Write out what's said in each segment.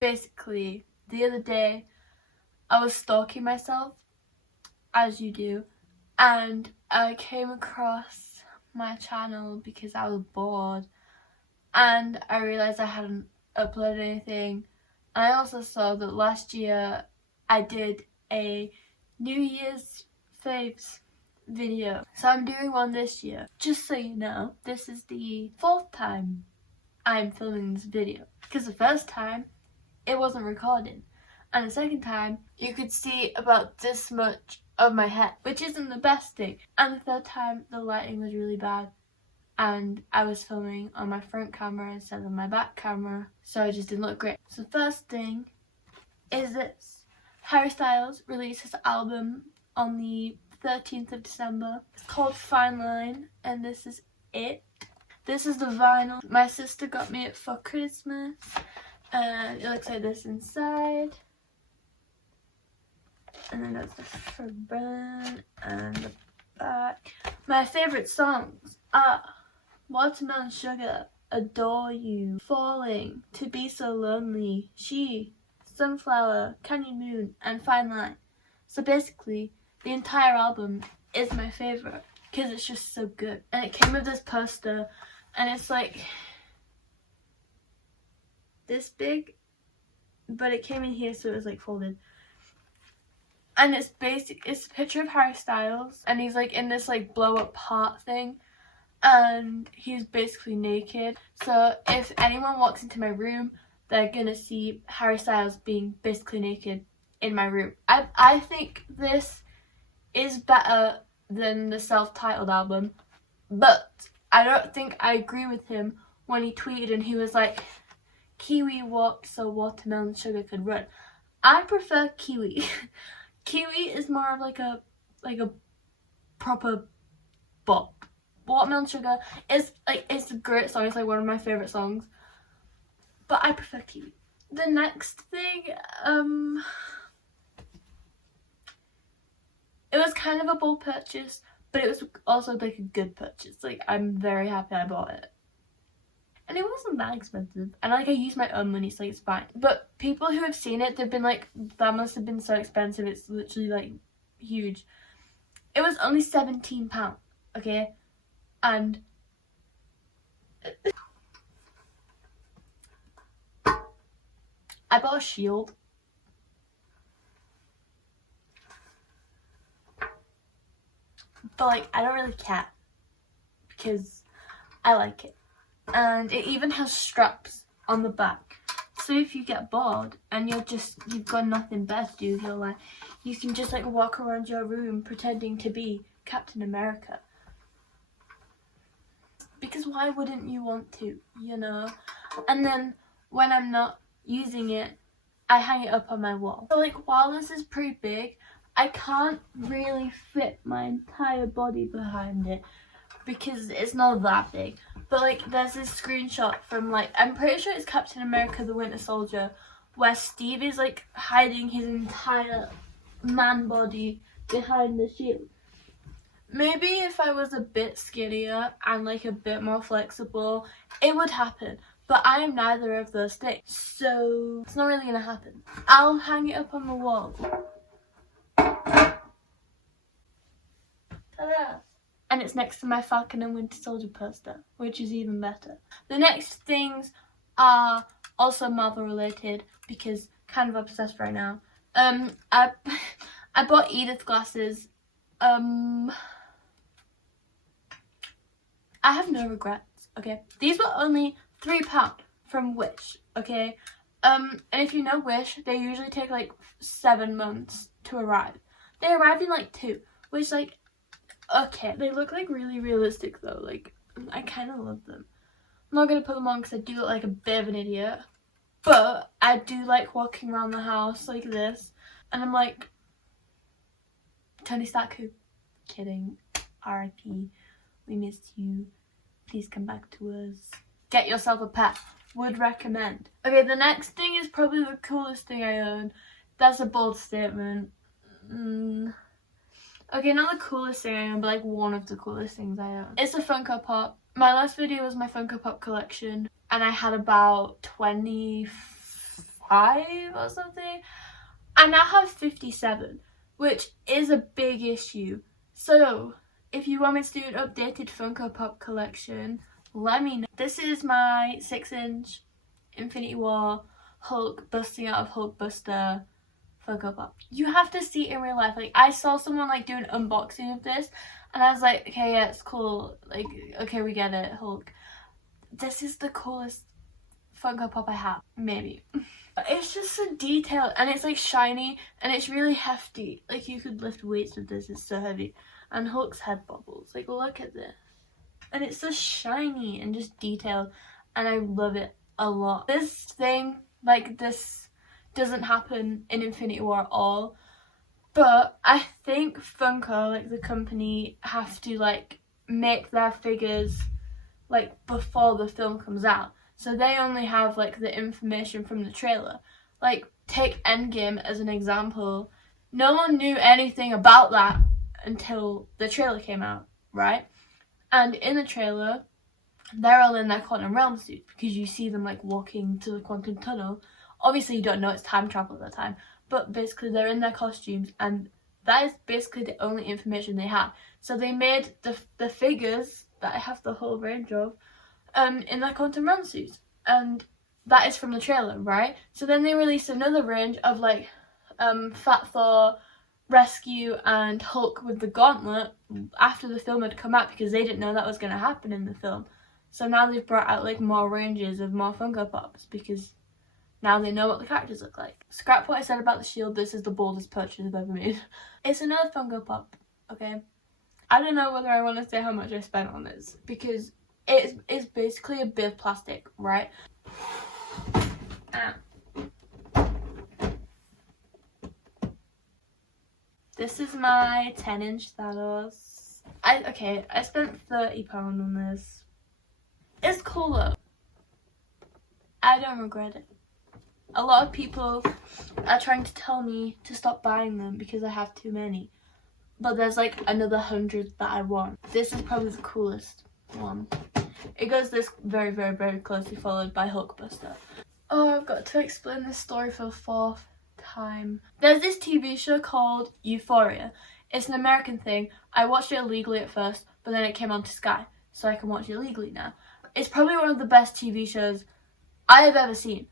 Basically, the other day I was stalking myself, as you do, and I came across my channel because I was bored, and I realised I hadn't uploaded anything. And I also saw that last year I did a New Year's faves video, so I'm doing one this year. Just so you know, this is the 4th time I'm filming this video, because the first time it wasn't recorded, and the second time you could see about this much of my head, which isn't the best thing, and the third time the lighting was really bad and I was filming on my front camera instead of my back camera, so it just didn't look great. So the first thing is this. Harry Styles released his album on the 13th of December. It's called Fine Line, and this is it. This is the vinyl my sister got me it for Christmas, and it looks like this inside. And then that's the front and the back. My favourite songs are Watermelon Sugar, Adore You, Falling, To Be So Lonely, She, Sunflower, Canyon Moon, and Fine Line. So basically, the entire album is my favourite because it's just so good. And it came with this poster, and it's like this big, but it came in here so it was like folded. And it's a picture of Harry Styles, and he's like in this like blow up heart thing, and he's basically naked. So if anyone walks into my room, they're gonna see Harry Styles being basically naked in my room. I think this is better than the self-titled album, but I don't think I agree with him when he tweeted and he was like, Kiwi walked so Watermelon Sugar could run. I prefer Kiwi. Kiwi is more of like a proper bop. Watermelon Sugar is like, it's a great song, it's like one of my favourite songs, but I prefer Kiwi. The next thing, it was kind of a bold purchase, but it was also like a good purchase. Like, I'm very happy I bought it. And it wasn't that expensive. And like, I used my own money, so like, it's fine. But people who have seen it, they've been like, that must have been so expensive. It's literally like huge. It was only £17, okay? And I bought a shield. But like, I don't really care because I like it. And it even has straps on the back, so if you get bored and you've got nothing better to do, you can just like walk around your room pretending to be Captain America. Because why wouldn't you want to, you know? And then when I'm not using it, I hang it up on my wall. So like, while this is pretty big, I can't really fit my entire body behind it because it's not that big. But like, there's this screenshot from like, I'm pretty sure it's Captain America the Winter Soldier, where Steve is like hiding his entire man body behind the shield. Maybe if I was a bit skinnier and like a bit more flexible, it would happen. But I am neither of those things, so it's not really gonna happen. I'll hang it up on the wall. Ta-da! And it's next to my Falcon and Winter Soldier poster, which is even better. The next things are also Marvel related because kind of obsessed right now. I bought Edith glasses. I have no regrets, okay? These were only £3 from Wish, okay? And if you know Wish, they usually take like 7 months to arrive. They arrived in like 2, which like, okay, they look like really realistic though. Like, I kind of love them. I'm not going to put them on because I do look like a bit of an idiot. But I do like walking around the house like this. And I'm like, Tony Stark who? Kidding. R.I.P. We missed you. Please come back to us. Get yourself a pet. Would recommend. Okay, the next thing is probably the coolest thing I own. That's a bold statement. Okay, not the coolest thing I own, but like one of the coolest things I own. It's a Funko Pop. My last video was my Funko Pop collection, and I had about 24 or something. I now have 57, which is a big issue. So if you want me to do an updated Funko Pop collection, let me know. This is my 6-inch Infinity War Hulk busting out of Hulkbuster Funko Pop. You have to see it in real life. Like, I saw someone like do an unboxing of this and I was like, okay, yeah, it's cool. Like, okay, we get it, Hulk. This is the coolest Funko Pop I have, maybe. It's just so detailed and it's like shiny and it's really hefty. Like, you could lift weights with this, it's so heavy. And Hulk's head bobbles. Like, look at this. And it's so shiny and just detailed and I love it a lot. This thing, like, this doesn't happen in Infinity War at all. But I think Funko, like the company, have to like make their figures like before the film comes out. So they only have like the information from the trailer. Like, take Endgame as an example. No one knew anything about that until the trailer came out, right? And in the trailer, they're all in their quantum realm suits because you see them like walking to the quantum tunnel. Obviously you don't know it's time travel at that time, but basically they're in their costumes and that is basically the only information they have. So they made the figures that I have the whole range of in their quantum realm suits, and that is from the trailer, right? So then they released another range of like Fat Thor, Rescue and Hulk with the gauntlet after the film had come out because they didn't know that was going to happen in the film. So now they've brought out like more ranges of more Funko Pops because now they know what the characters look like. Scrap what I said about the shield, this is the boldest purchase I've ever made. It's another Funko Pop, okay? I don't know whether I want to say how much I spent on this because it's basically a bit of plastic, right? This is my 10-inch Thanos. I spent £30 on this. It's cool though. I don't regret it. A lot of people are trying to tell me to stop buying them because I have too many. But there's like another 100 that I want. This is probably the coolest one. It goes this very, very, very closely followed by Hulkbuster. Oh, I've got to explain this story for the 4th time. There's this TV show called Euphoria. It's an American thing. I watched it illegally at first, but then it came onto Sky, so I can watch it legally now. It's probably one of the best TV shows I have ever seen.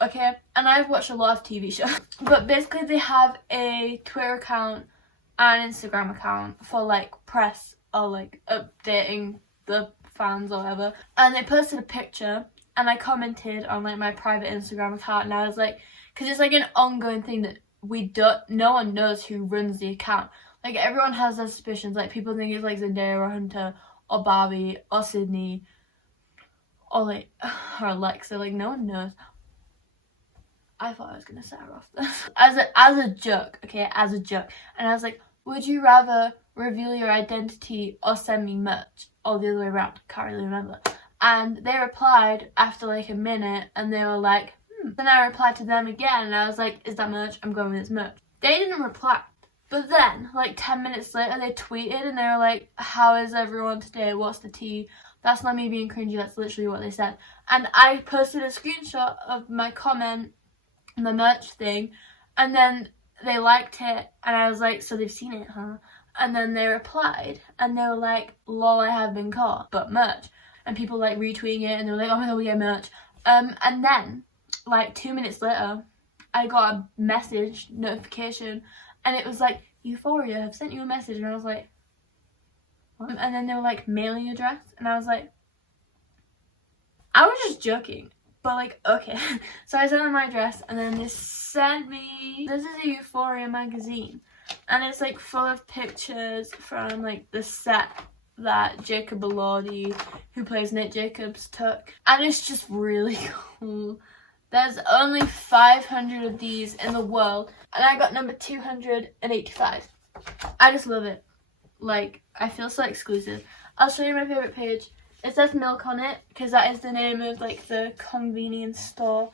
Okay, and I've watched a lot of TV shows, but basically they have a Twitter account and Instagram account for like press or like updating the fans or whatever, and they posted a picture and I commented on like my private Instagram account and I was like, because it's like an ongoing thing that no one knows who runs the account. Like, everyone has their suspicions, like people think it's like Zendaya or Hunter or Barbie or Sydney or like or Alexa, like no one knows. I thought I was gonna set her off this as a joke, okay, as a joke. And I was like, would you rather reveal your identity or send me merch? Or the other way around, can't really remember. And they replied after like a minute and they were like, Then I replied to them again and I was like, is that merch? I'm going with this merch. They didn't reply. But then, like 10 minutes later, they tweeted and they were like, how is everyone today? What's the tea? That's not me being cringy, that's literally what they said. And I posted a screenshot of my comment, the merch thing, and then they liked it and I was like, so they've seen it, huh? And then they replied and they were like, lol, I have been caught, but merch. And people like retweeting it and they were like, oh my god, we get merch. And then like 2 minutes later I got a message notification and it was like, Euphoria have sent you a message, and I was like, what? And then they were like, mailing address, and I was like, I was just joking. But like, okay. So I sent them my address and then they sent me, this is a Euphoria magazine and it's like full of pictures from like the set that Jacob Elordi, who plays Nick Jacobs, took. And it's just really cool. There's only 500 of these in the world and I got number 285. I just love it. Like, I feel so exclusive. I'll show you my favourite page. It says milk on it because that is the name of like the convenience store,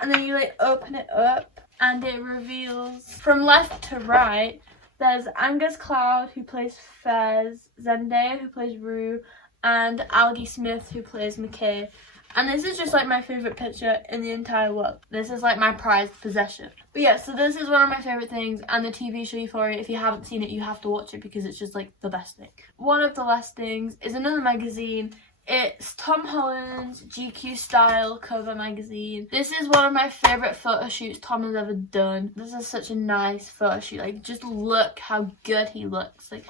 and then you like open it up and it reveals from left to right. There's Angus Cloud, who plays Fez, Zendaya, who plays Rue, and Algie Smith, who plays McKay. And this is just like my favourite picture in the entire world. This is like my prized possession. But yeah, so this is one of my favourite things, and the TV show Euphoria, if you haven't seen it, you have to watch it because it's just like the best thing. One of the last things is another magazine. It's Tom Holland's GQ Style cover magazine. This is one of my favourite photo shoots Tom has ever done. This is such a nice photo shoot. Like, just look how good he looks. Like,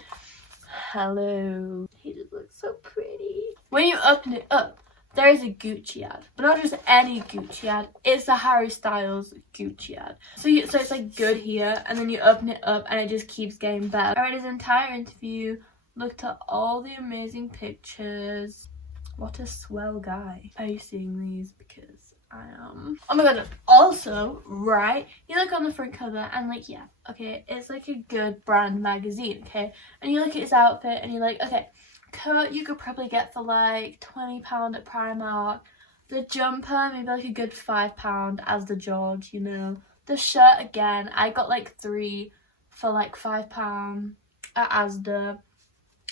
hello. He just looks so pretty. When you open it up, there is a Gucci ad, but not just any Gucci ad. It's the Harry Styles Gucci ad. So it's like good here, and then you open it up, and it just keeps getting better. I read his entire interview, looked at all the amazing pictures. What a swell guy. Are you seeing these? Because I am. Oh my god. Also, right, you look on the front cover, and like, yeah, okay, it's like a good brand magazine, okay? And you look at his outfit, and you're like, okay, coat you could probably get for like £20 at Primark. The jumper, maybe like a good £5 as the George, you know. The shirt, again, I got like 3 for like £5 at Asda.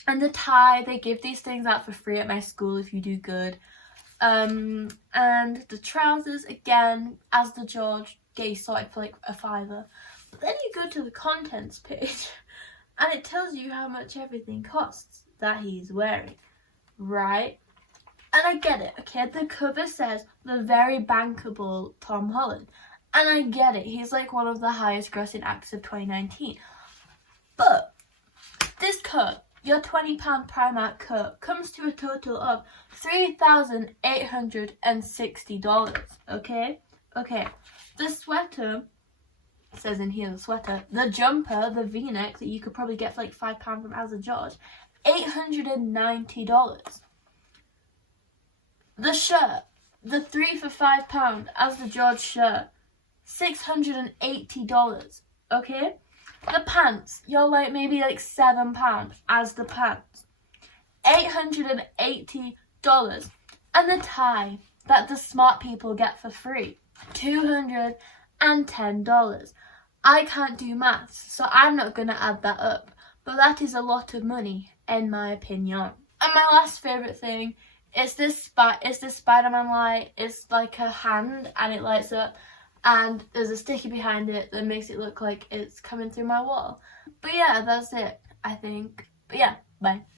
And the tie, they give these things out for free at my school if you do good. And the trousers, again, as the George, get you sorted for like a £5. But then you go to the contents page, and it tells you how much everything costs that he's wearing, right? And I get it, okay? The cover says the very bankable Tom Holland, and I get it. He's like one of the highest grossing actors of 2019. But this coat, your £20 Primark coat, comes to a total of $3,860, okay? Okay, the sweater, it says in here the sweater, the jumper, the V-neck that you could probably get for like £5 from Asda George, $890. The shirt, the 3 for £5 as the George shirt, $680, okay? The pants, you're like maybe like £7 as the pants, $880. And the tie that the smart people get for free, $210. I can't do maths, so I'm not going to add that up, but that is a lot of money in my opinion. And my last favourite thing is this Spider-Man light. It's like a hand, and it lights up, and there's a sticker behind it that makes it look like it's coming through my wall. But yeah, that's it, I think. But yeah, bye.